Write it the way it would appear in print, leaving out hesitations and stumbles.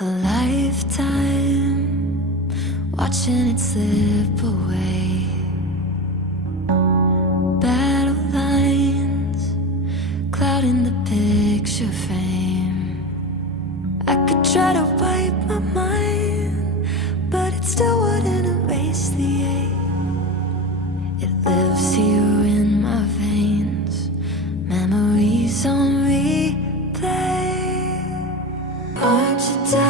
A lifetime watching it slip away. Battle lines clouding the picture frame. I could try to wipe my mind, but it still wouldn't erase the ache. It lives here in my veins, memories on replay. Aren't you tired?